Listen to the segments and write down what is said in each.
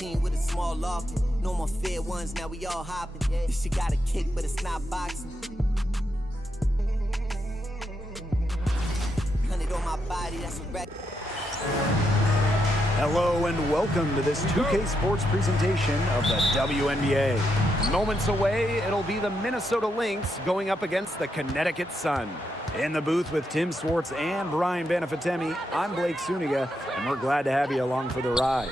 team with a small locker. No more fair ones, now we all hopping. This shit got a kick, but it's not boxing. 100 on my body, that's a record. Hello and welcome to this 2K Sports presentation of the WNBA. Moments away, it'll be the Minnesota Lynx going up against the Connecticut Sun. In the booth with Tim Swartz and Brian Benefatemi, I'm Blake Suniga, and we're glad to have you along for the ride.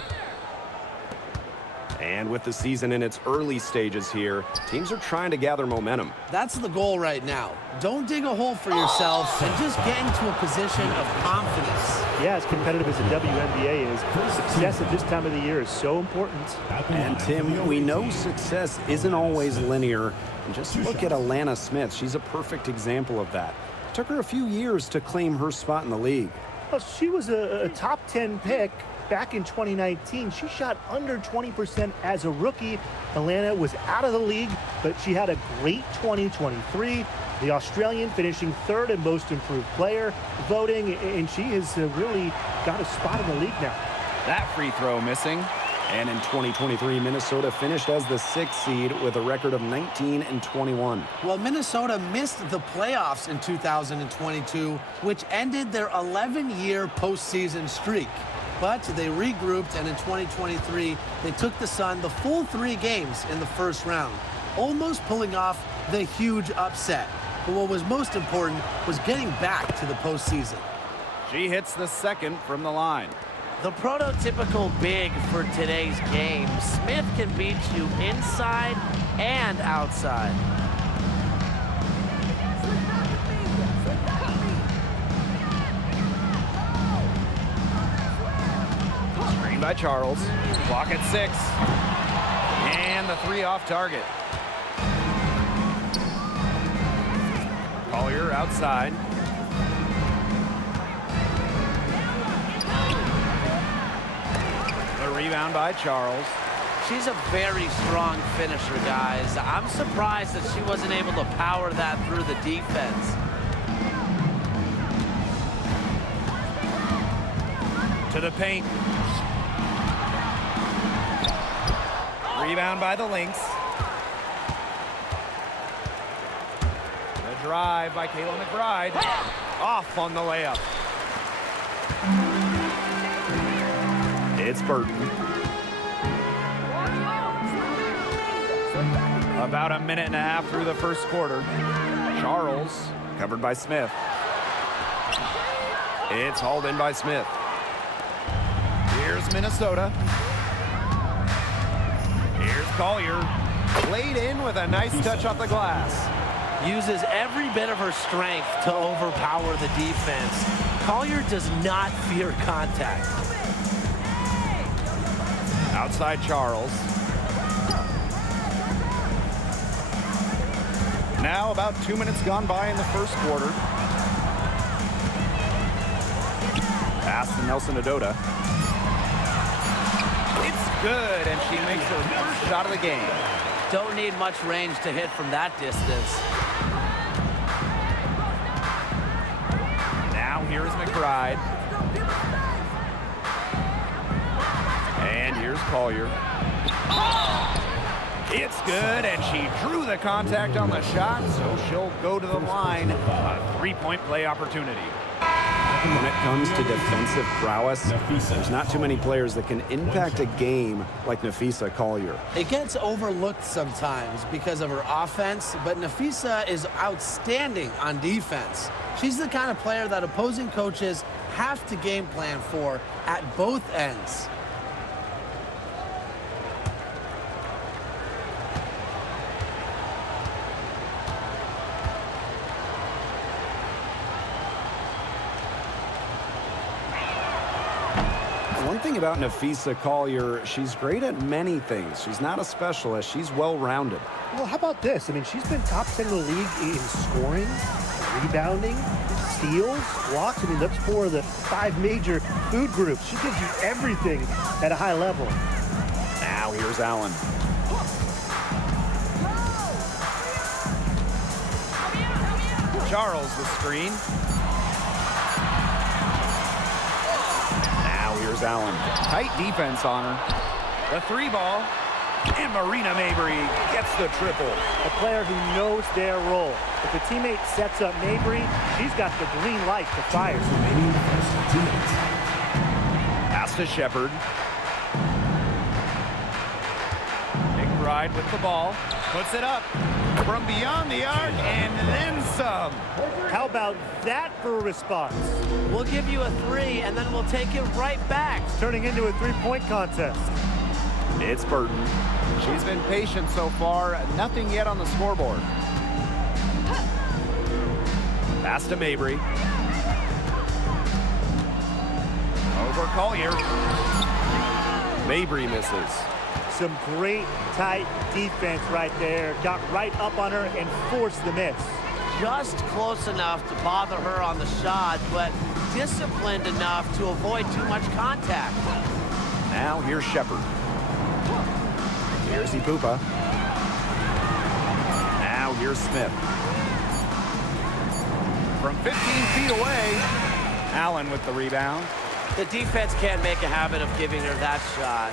And with the season in its early stages here, teams are trying to gather momentum. That's the goal right now. Don't dig a hole for yourself and just get into a position of confidence. Yeah, as competitive as the WNBA is, success at this time of the year is so important. And Tim, we know success isn't always linear. And just look at Alana Smith. She's a perfect example of that. It took her a few years to claim her spot in the league. Well, she was a top 10 pick back in 2019. She shot under 20% as a rookie. Alana was out of the league, but she had a great 2023. The Australian finishing third in most improved player voting, and she has really got a spot in the league now. That free throw missing. And in 2023, Minnesota finished as the 6th seed with a record of 19-21. Well, Minnesota missed the playoffs in 2022, which ended their 11-year postseason streak. But they regrouped, and in 2023, they took the Sun the full 3 games in the first round, almost pulling off the huge upset. But what was most important was getting back to the postseason. She hits the second from the line. The prototypical big for today's game. Smith can beat you inside and outside. Screen by Charles. Clock at 6. And the 3 off target. Collier outside. The rebound by Charles. She's a very strong finisher, guys. I'm surprised that she wasn't able to power that through the defense. To the paint. Rebound by the Lynx. The drive by Kayla McBride. Off on the layup. It's Burton. About a minute and a half through the first quarter. Charles, covered by Smith. It's hauled in by Smith. Here's Minnesota. Here's Collier. Laid in with a nice touch off the glass. Uses every bit of her strength to overpower the defense. Collier does not fear contact. Outside Charles. Now about 2 minutes gone by in the first quarter. Pass to Nelson Adota. It's good, and she makes her first shot of the game. Don't need much range to hit from that distance. Now here's McBride. And here's Collier. It's good, and she drew the contact on the shot, so she'll go to the line. A 3-point play opportunity. When it comes to defensive prowess, there's not too many players that can impact a game like Napheesa Collier. It gets overlooked sometimes because of her offense, but Napheesa is outstanding on defense. She's the kind of player that opposing coaches have to game plan for at both ends. One thing about Napheesa Collier, she's great at many things. She's not a specialist. She's well-rounded. Well, how about this? I mean, she's been top 10 in the league in scoring, rebounding, steals, blocks. I mean, that's 4 of the 5 major food groups. She gives you everything at a high level. Now here's Allen. Charles the screen. Now here's Allen. Tight defense on her. The three ball. And Marina Mabry gets the triple. A player who knows their role. If a teammate sets up Mabry, she's got the green light to fire. Pass to Shepard. McBride with the ball. Puts it up from beyond the arc and then some. How about that for a response? We'll give you a 3, and then we'll take it right back. It's turning into a three-point contest. It's Burton. She's been patient so far. Nothing yet on the scoreboard. Pass to Mabry. Over Collier. Mabry misses. Some great tight defense right there. Got right up on her and forced the miss. Just close enough to bother her on the shot, but disciplined enough to avoid too much contact. Now here's Shepard. Here's Ipupa. Now here's Smith. From 15 feet away, Allen with the rebound. The defense can't make a habit of giving her that shot.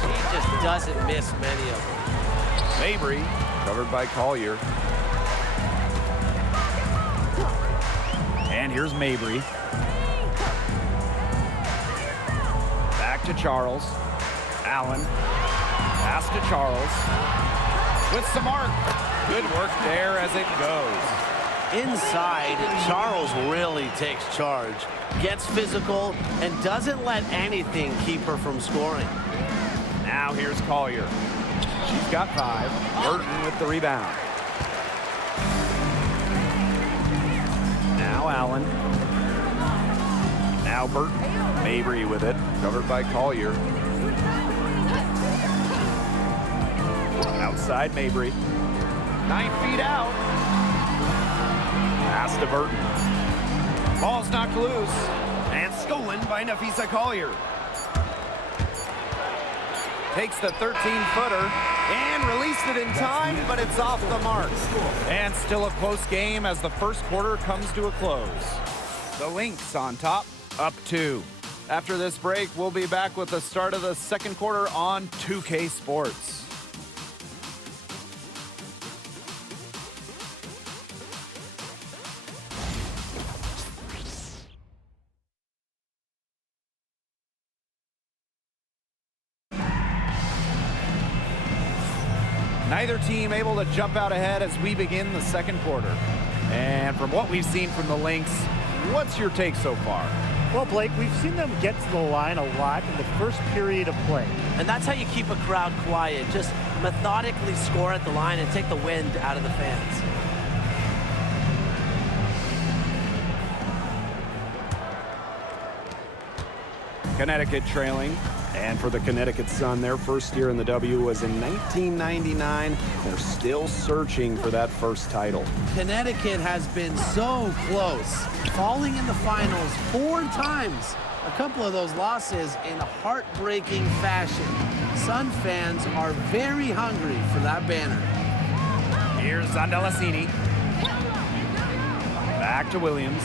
She just doesn't miss many of them. Mabry, covered by Collier. And here's Mabry. Back to Charles. Allen. Pass to Charles. With some arc. Good work there as it goes. Inside, Charles really takes charge, gets physical, and doesn't let anything keep her from scoring. Now here's Collier. She's got 5. Burton with the rebound. Now Allen. Now Burton. Mabry with it, covered by Collier. Outside Mabry. 9 feet out. Pass to Burton. Ball's knocked loose and stolen by Nafisa Collier. Takes the 13-footer and released it in time, but it's off the mark. And still a close game as the first quarter comes to a close. The Lynx on top, up 2. After this break, we'll be back with the start of the second quarter on 2K Sports. Neither team able to jump out ahead as we begin the second quarter. And from what we've seen from the Lynx, what's your take so far? Well, Blake, we've seen them get to the line a lot in the first period of play. And that's how you keep a crowd quiet. Just methodically score at the line and take the wind out of the fans. Connecticut trailing. And for the Connecticut Sun, their first year in the W was in 1999. They're still searching for that first title. Connecticut has been so close, falling in the finals 4 times. A couple of those losses in heartbreaking fashion. Sun fans are very hungry for that banner. Here's Zandalasini. Back to Williams.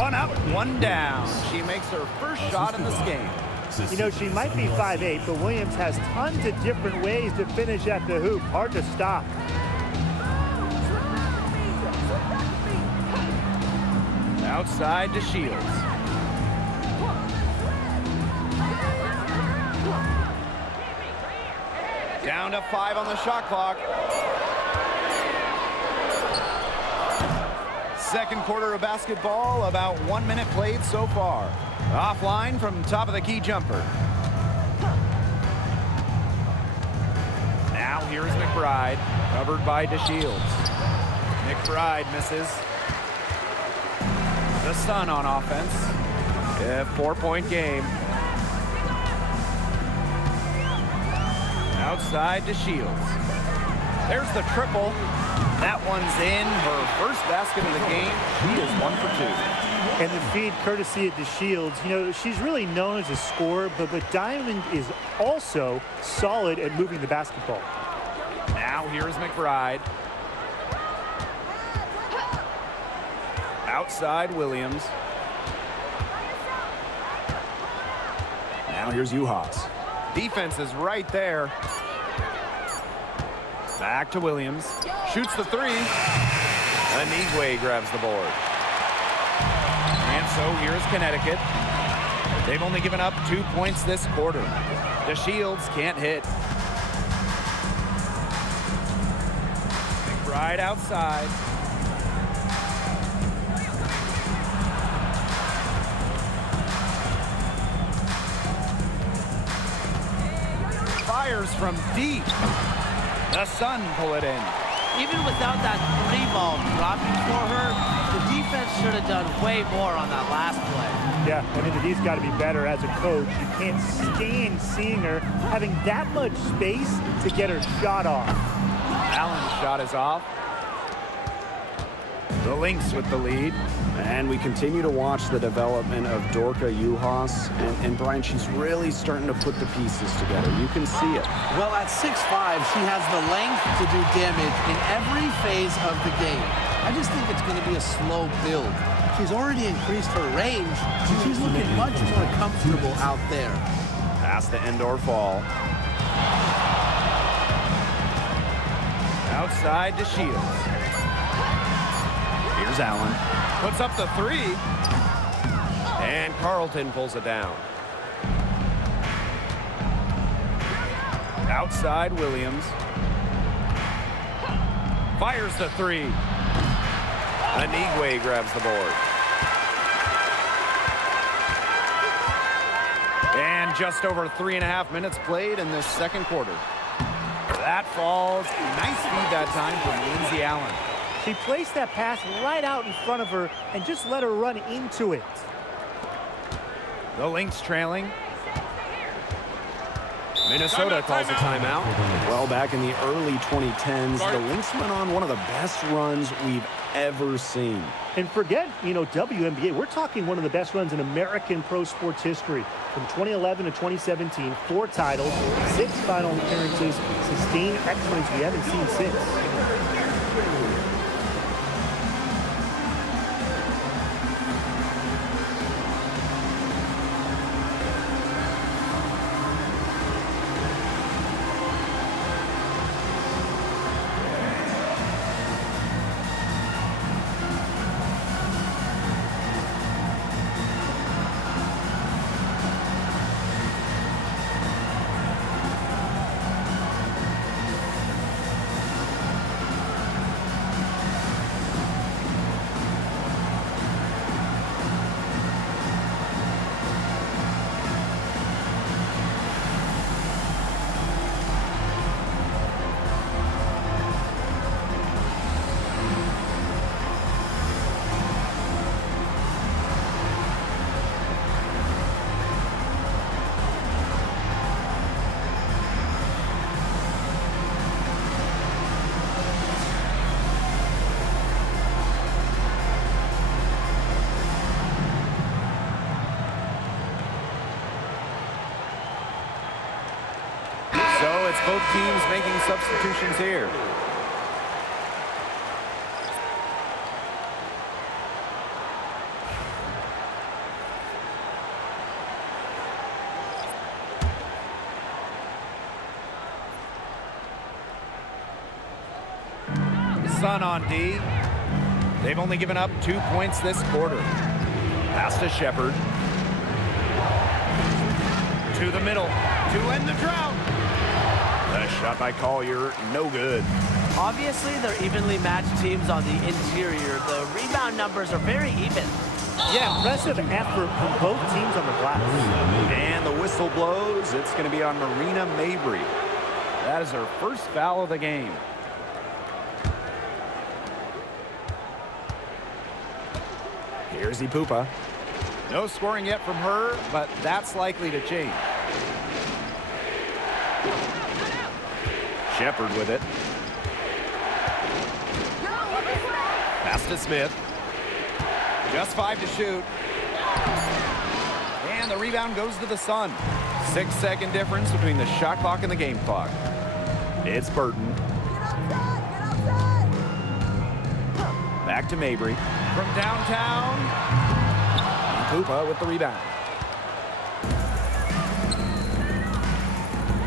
1 up, 1 down. She makes her first shot in this game. You know, she might be 5'8", but Williams has tons of different ways to finish at the hoop. Hard to stop. Outside to Shields. Down to 5 on the shot clock. Second quarter of basketball, about 1 minute played so far. Offline from top of the key jumper. Now here is McBride, covered by DeShields. McBride misses. The Sun on offense. A 4-point game. Outside DeShields. There's the triple. That one's in. Her first basket of the game. She is 1 for 2. And the feed courtesy of DeShields. You know, she's really known as a scorer, but Diamond is also solid at moving the basketball. Now here's McBride. Outside Williams. Now here's Uhas. Defense is right there. Back to Williams. Shoots the three. Anigwe grabs the board. And so here's Connecticut. They've only given up 2 points this quarter. The Shields can't hit. Right outside. Fires from deep. The Sun pull it in. Even without that three ball dropping for her, the defense should have done way more on that last play. Yeah, I mean, he's got to be better as a coach. You can't stand seeing her having that much space to get her shot off. Allen's shot is off. The Lynx with the lead. And we continue to watch the development of Dorka Juhas. And Brian, she's really starting to put the pieces together. You can see it. Well, at 6'5", she has the length to do damage in every phase of the game. I just think it's going to be a slow build. She's already increased her range, and she's looking much more comfortable out there. Pass to Endor Fall. Outside to Shields. Here's Allen. Puts up the three. And Carlton pulls it down. Outside Williams. Fires the three. Anigwe grabs the board. And just over 3.5 minutes played in this second quarter. That falls. Nice feed that time from Lindsay Allen. She placed that pass right out in front of her and just let her run into it. The Lynx trailing. Minnesota calls a timeout. Well, back in the early 2010s, the Lynx went on one of the best runs we've ever seen. And forget, WNBA, we're talking one of the best runs in American pro sports history. From 2011 to 2017, 4 titles, 6 final appearances, sustained excellence we haven't seen since. So it's both teams making substitutions here. Sun on D. They've only given up 2 points this quarter. Pass to Shepard. To the middle. To end the drought. The shot by Collier, no good. Obviously, they're evenly matched teams on the interior. The rebound numbers are very even. Yeah, impressive effort from both teams on the glass. And the whistle blows. It's going to be on Marina Mabry. That is her first foul of the game. Here's Ipupa. No scoring yet from her, but that's likely to change. Shepard with it. Pass to Smith. Just 5 to shoot. And the rebound goes to the Sun. 6-second difference between the shot clock and the game clock. It's Burton. Back to Mabry. From downtown. Pupa with the rebound.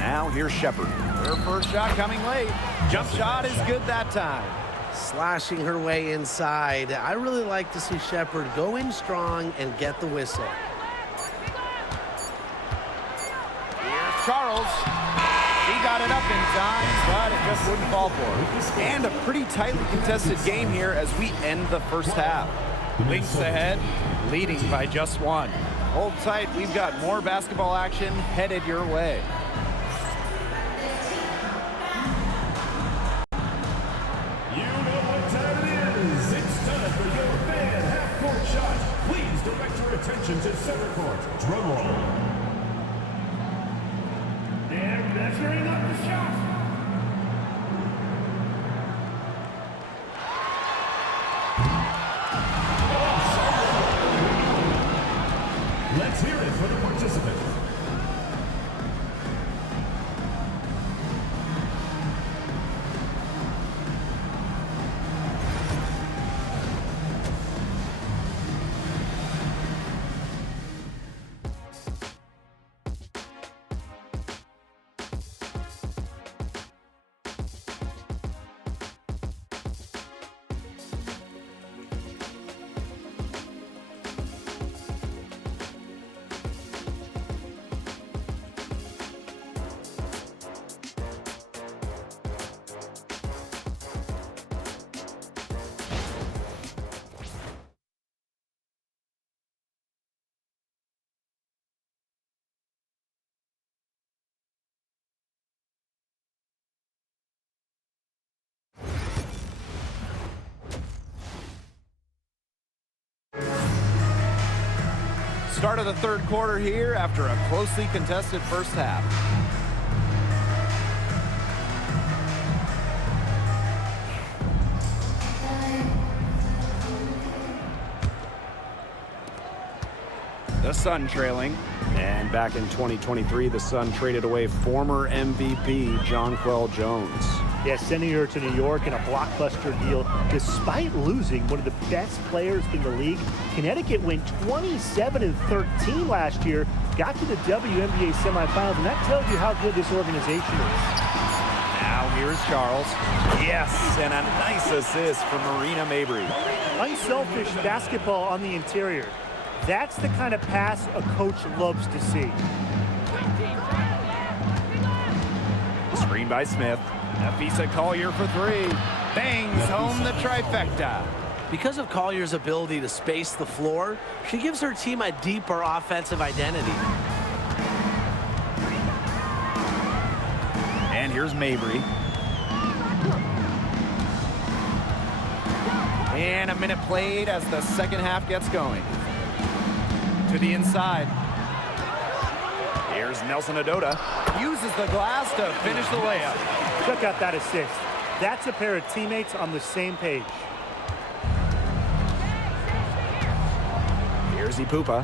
Now here's Shepard. Her first shot coming late. Jump shot is good that time. Slashing her way inside. I really like to see Shepard go in strong and get the whistle. Here's Charles. He got it up in time, but it just wouldn't fall for her. And a pretty tightly contested game here as we end the first half. Lynx ahead, leading by just one. Hold tight, we've got more basketball action headed your way. You know what time it is. It's time for your fan half-court shot. Please direct your attention to center court. Drum roll. They're measuring up the shot. Let's hear it for the participants. Start of the third quarter here after a closely contested first half. The Sun trailing. And back in 2023, the Sun traded away former MVP Jonquel Jones. Yeah, sending her to New York in a blockbuster deal. Despite losing one of the best players in the league, Connecticut went 27-13 last year, got to the WNBA semifinals, and that tells you how good this organization is. Now here's Charles. Yes, and a nice assist from Marina Mabry. Unselfish basketball on the interior. That's the kind of pass a coach loves to see. Screen by Smith. Nafisa Collier for three. Bangs home the trifecta. Because of Collier's ability to space the floor, she gives her team a deeper offensive identity. And here's Mabry. And a minute played as the second half gets going. To the inside. Here's Nelson Adota. Uses the glass to finish the layup. Check out that assist. That's a pair of teammates on the same page. Here's Ipupa.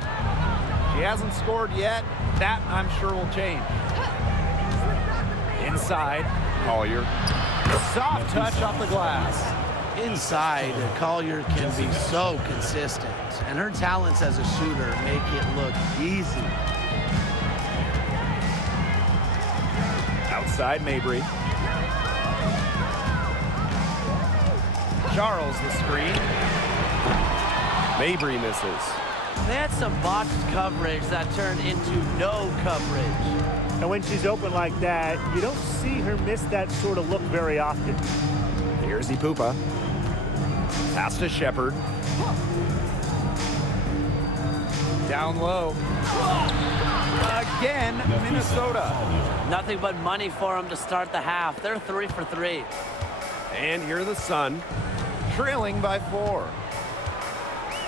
She hasn't scored yet. That, I'm sure, will change. Inside, Collier. Soft touch off the glass. Inside, Collier can be so consistent, and her talents as a shooter make it look easy. Outside, Mabry. Charles the screen. Mabry misses. They had some botched coverage that turned into no coverage. And when she's open like that, you don't see her miss that sort of look very often. Here's Ipupa. Pass to Shepard. Down low. Again, Minnesota. Nothing but money for them to start the half. They're 3 for 3. And here the Sun, trailing by 4.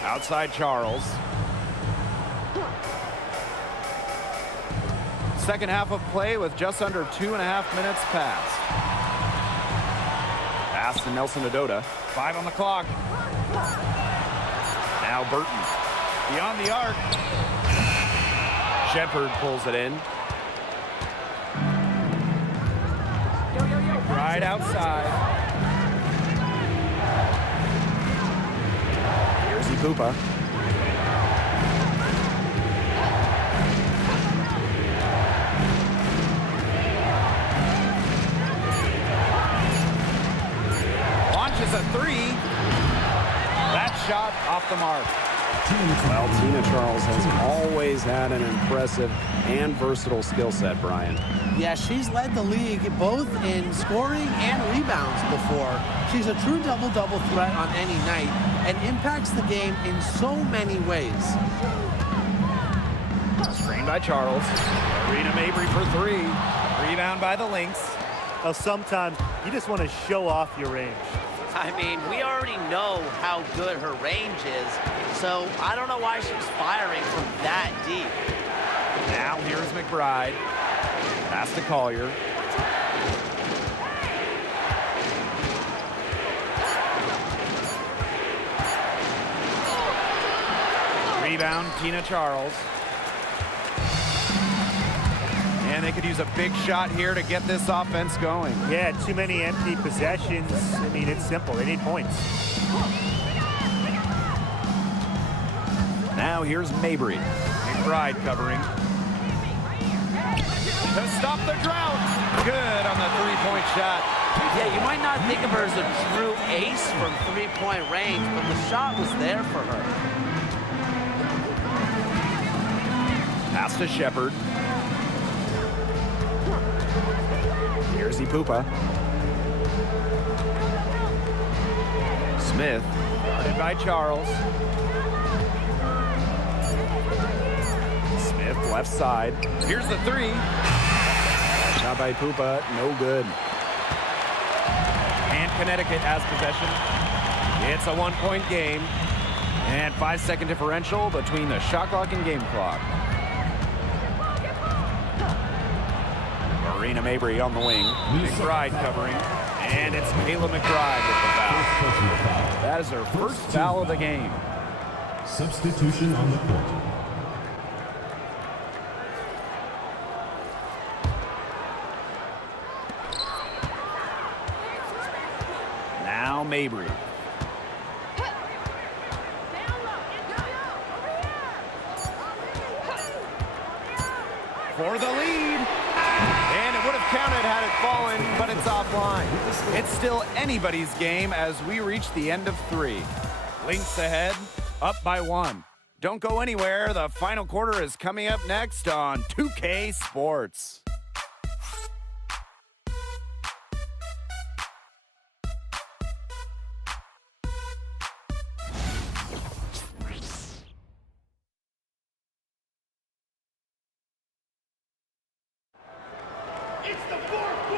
Outside Charles. Second half of play with just under 2.5 minutes passed. Pass to Nelson Adota. 5 on the clock. Now Burton. Beyond the arc. Shepard pulls it in. Right outside. Here's Ipupa. shot off the mark. Well, Tina Charles has always had an impressive and versatile skill set, Brian. Yeah, she's led the league both in scoring and rebounds before. She's a true double-double threat on any night and impacts the game in so many ways. Screen by Charles. Arena Mabry for three. Rebound by the Lynx. Well, sometimes you just want to show off your range. I mean, we already know how good her range is, so I don't know why she's firing from that deep. Now here's McBride. Pass to Collier. Rebound, Tina Charles. And they could use a big shot here to get this offense going. Yeah, too many empty possessions. I mean, it's simple. They need points. Now here's Mabry. McBride covering. To stop the drought. Good on the three-point shot. Yeah, you might not think of her as a true ace from three-point range, but the shot was there for her. Pass to Shepard. Here's Ipupa. Smith, guarded by Charles. Smith, left side. Here's the three. Shot by Ipupa, no good. And Connecticut has possession. It's a one-point game. And 5-second differential between the shot clock and game clock. Marina Mabry on the wing. McBride covering. And it's Kayla McBride with the foul. That is her first foul of the game. Substitution on the court. Now Mabry. For the lead. And it would have counted had it fallen, but it's offline. It's still anybody's game as we reach the end of three. Lynx ahead, up by one. Don't go anywhere. The final quarter is coming up next on 2K Sports.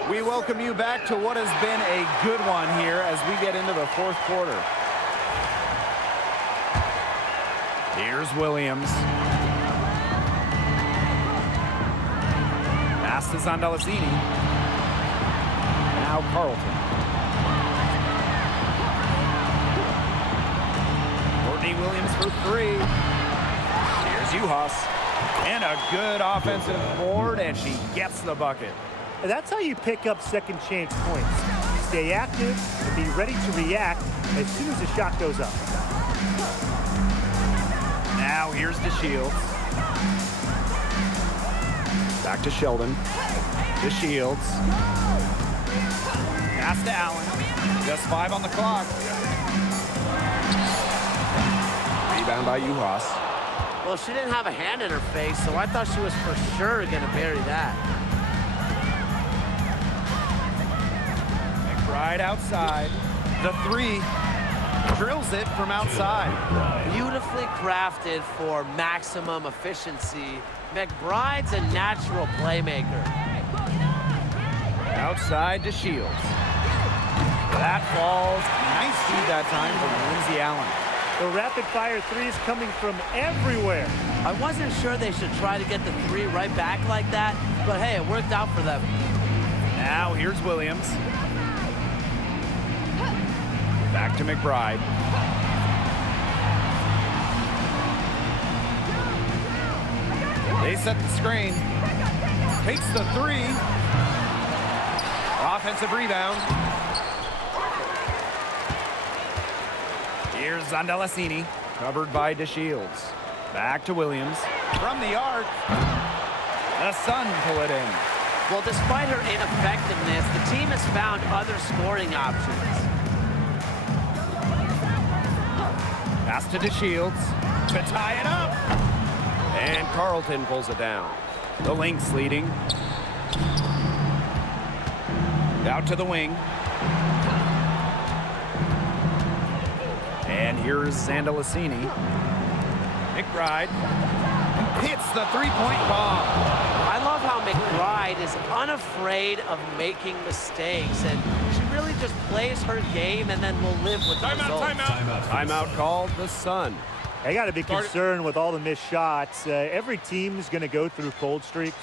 We welcome you back to what has been a good one here as we get into the fourth quarter. Here's Williams. Pass to Zondalesini. Now Carlton. Courtney Williams for three. Here's Uhas. And a good offensive board, and she gets the bucket. And that's how you pick up second chance points. Stay active and be ready to react as soon as the shot goes up. Now here's DeShields. Back to Sheldon. DeShields. Pass to Allen. Just 5 on the clock. Rebound by Uhas. Well, she didn't have a hand in her face, so I thought she was for sure going to bury that. Right outside. The three. Drills it from outside. Beautifully crafted for maximum efficiency. McBride's a natural playmaker. Outside to Shields. That falls. Nice feed that time from Lindsay Allen. The rapid-fire threes coming from everywhere. I wasn't sure they should try to get the three right back like that, but hey, it worked out for them. Now here's Williams. Back to McBride. They set the screen. Takes the three. Offensive rebound. Here's Zondalesini, covered by DeShields. Back to Williams. From the arc. The Sun pull it in. Well, despite her ineffectiveness, the team has found other scoring options. Pass to DeShields to tie it up. And Carlton pulls it down. The Lynx leading. Out to the wing. And here's Zandalicini. McBride hits the three-point bomb. I love how McBride is unafraid of making mistakes, and she really just plays her game and then will live with the results. Timeout called the Sun. I got to be concerned with all the missed shots. Every team is going to go through cold streaks.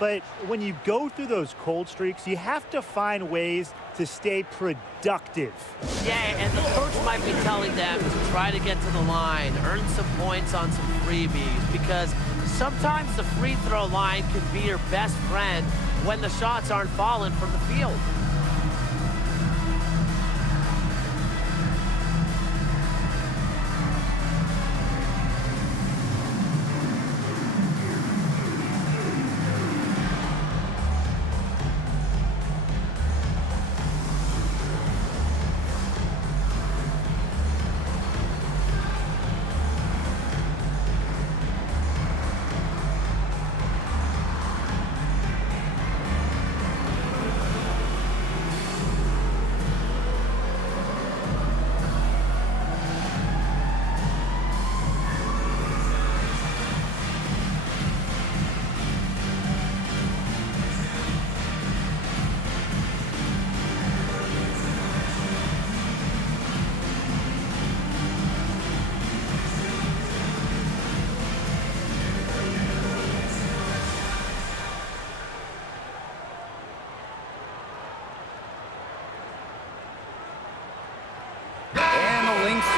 But when you go through those cold streaks, you have to find ways to stay productive. Yeah, and the coach might be telling them to try to get to the line, earn some points on some freebies, because sometimes the free throw line can be your best friend when the shots aren't falling from the field.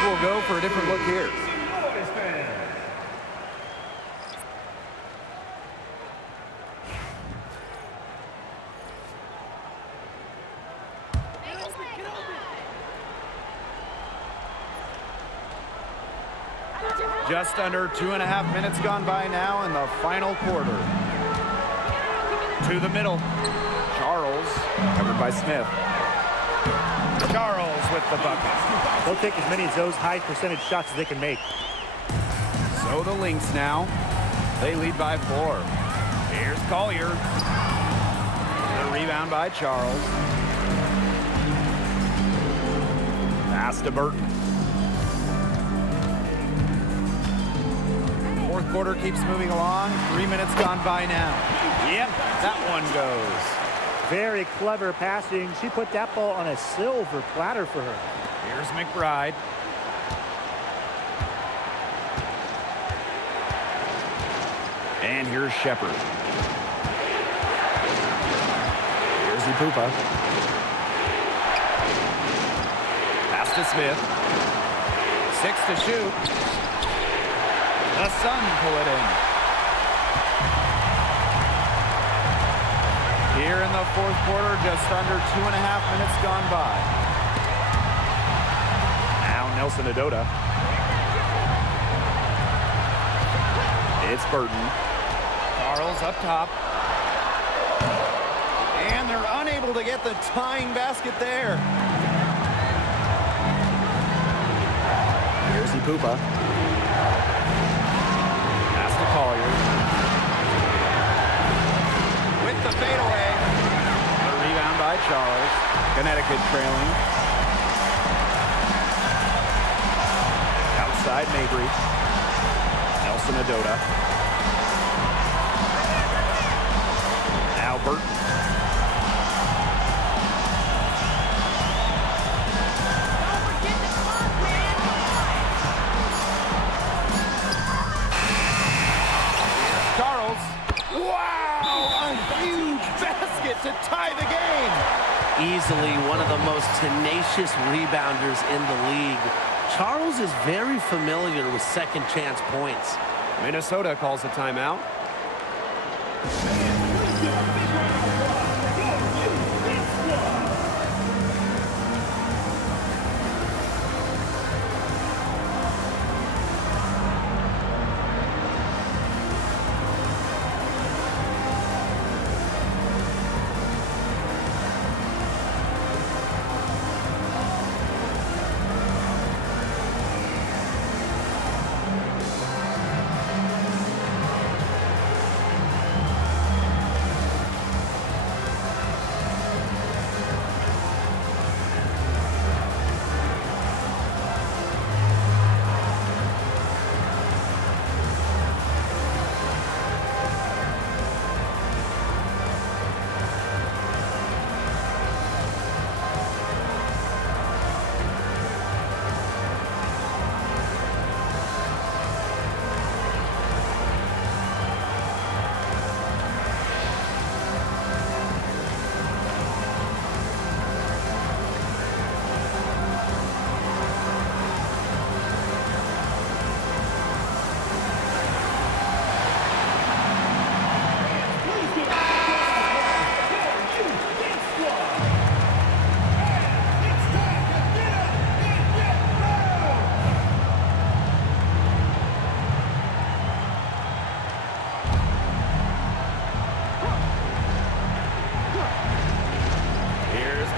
We'll go for a different look here. Just under 2.5 minutes gone by now in the final quarter. To the middle. Charles, covered by Smith. Charles with the bucket. They'll take as many of those high percentage shots as they can make. So the Lynx now. They lead by 4. Here's Collier. The rebound by Charles. Pass to Burton. Fourth quarter keeps moving along. 3 minutes gone by now. Yep, that one goes. Very clever passing. She put that ball on a silver platter for her. Here's McBride. And here's Shepard. Here's Ipupa. Pass to Smith. 6 to shoot. The Sun pull it in. Here in the fourth quarter, just under 2.5 minutes gone by. Now Nelson Adota. It's Burton. Charles up top. And they're unable to get the tying basket there. Here's Ipupa. Pass to Collier. With the fadeaway. The rebound by Charles. Connecticut trailing. Outside Mabry. Nelson Adota. Now Burton. Charles. Wow! A huge basket to tie the game. Easily one of the most tenacious rebounders in the league. Charles is very familiar with second chance points. Minnesota calls a timeout.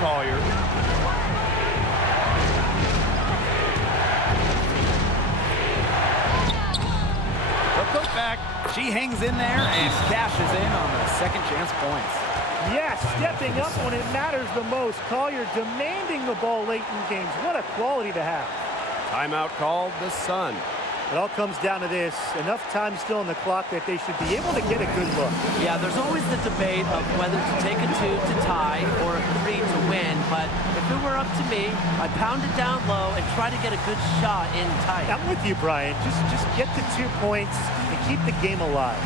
Collier. The putback. She hangs in there and cashes in on the second chance points. Yeah, stepping up when it matters the most. Collier demanding the ball late in games. What a quality to have. Timeout called, the Sun. It all comes down to this. Enough time still on the clock that they should be able to get a good look. Yeah, there's always the debate of whether to take a 2 to tie or a 3 to win. But if it were up to me, I'd pound it down low and try to get a good shot in tight. I'm with you, Brian. Just get the 2 points and keep the game alive.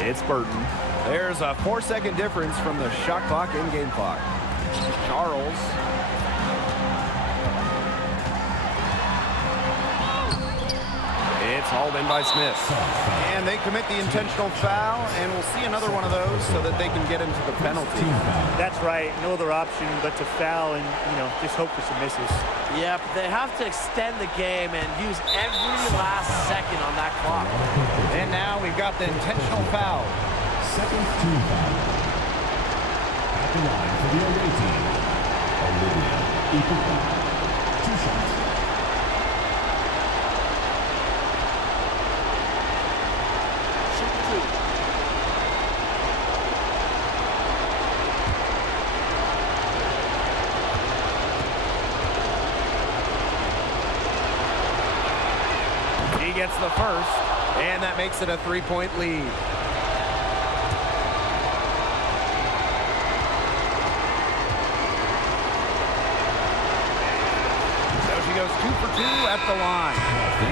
It's Burton. There's a 4-second difference from the shot clock and game clock. Charles. It's hauled in by Smith. And they commit the intentional foul, and we'll see another one of those so that they can get into the penalty. That's right. No other option but to foul and, just hope for some misses. Yep, they have to extend the game and use every last second on that clock. And now we've got the intentional foul. Second team foul. At the line for the away team, Olivia Ikuka. 2 shots. He gets the first, and that makes it a 3-point lead. So she goes 2 for 2 at the line,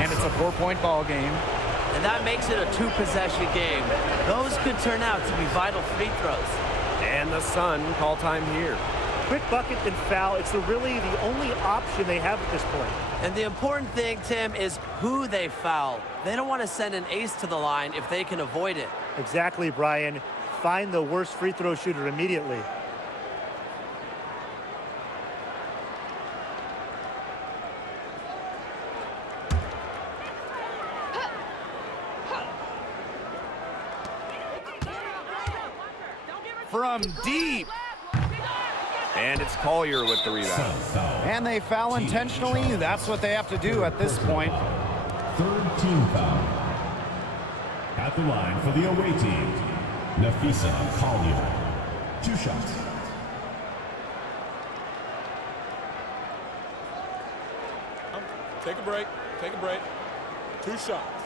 and it's a 4-point ball game. And that makes it a 2-possession game. Those could turn out to be vital free throws. And the Sun call time here. Quick bucket and foul. It's really the only option they have at this point. And the important thing, Tim, is who they foul. They don't want to send an ace to the line if they can avoid it. Exactly, Brian. Find the worst free throw shooter immediately. From deep. And it's Collier with the rebound. And they foul intentionally. That's what they have to do at this point. Third team foul. At the line for the away team, Nafisa Collier. 2 shots. Take a break. Take a break. 2 shots.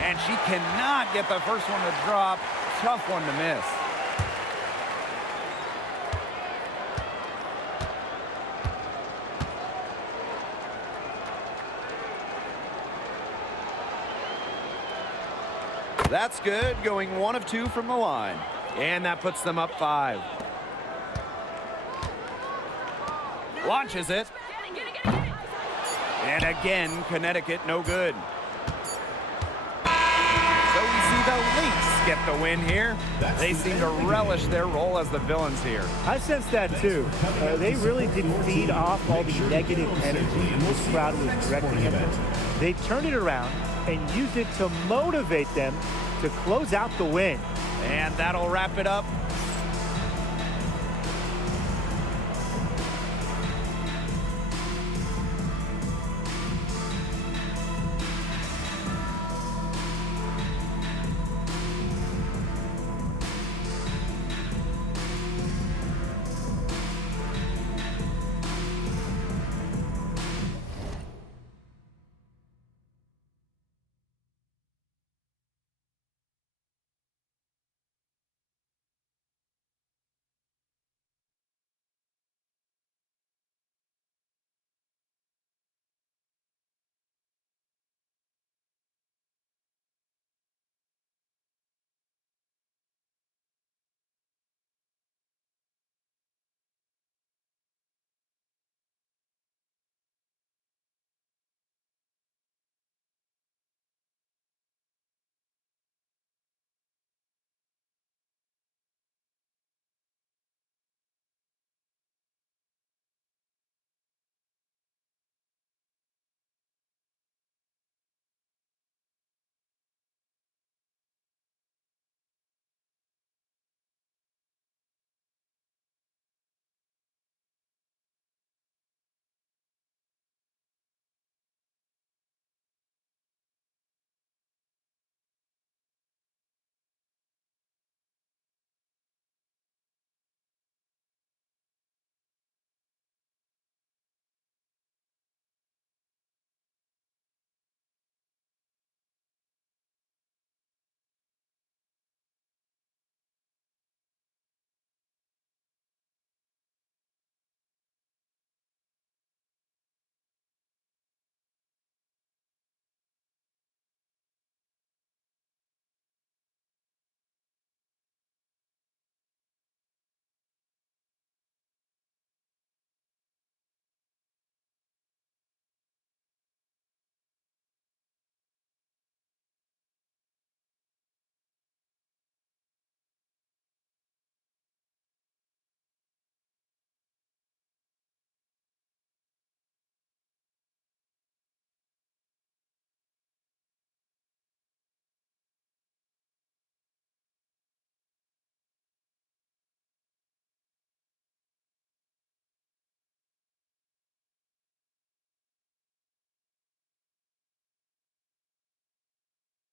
And she cannot get the first one to drop. Tough one to miss. That's good, going 1 of 2 from the line. And that puts them up 5. Launches it. And again, Connecticut no good. So we see the Lynx get the win here. They seem to relish their role as the villains here. I sense that too. They really didn't feed off all the negative energy this crowd was directing at them. They turned it around and used it to motivate them to close out the win. And that'll wrap it up